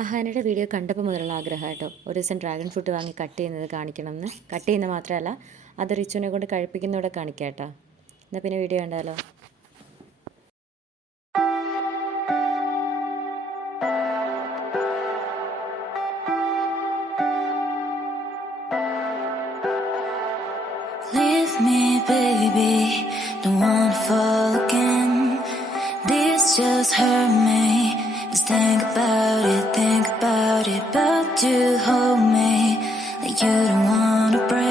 അഹാനയുടെ വീഡിയോ കണ്ടപ്പോൾ മുതലുള്ള ആഗ്രഹം കേട്ടോ, ഒരു ദിവസം ഡ്രാഗൺ ഫ്രൂട്ട് വാങ്ങി കട്ട് ചെയ്യുന്നത് കാണിക്കണം എന്ന്. കട്ട് ചെയ്യുന്നത് മാത്രമല്ല, അത് റിച്ചുവിനെ കൊണ്ട് കഴിപ്പിക്കുന്നതോടെ കാണിക്കാം കേട്ടോ. എന്നാൽ പിന്നെ വീഡിയോ കണ്ടാലോ. Leave me, baby, don't wanna fall again. This just hurt me. Just think about it, but you hold me like you don't wanna break.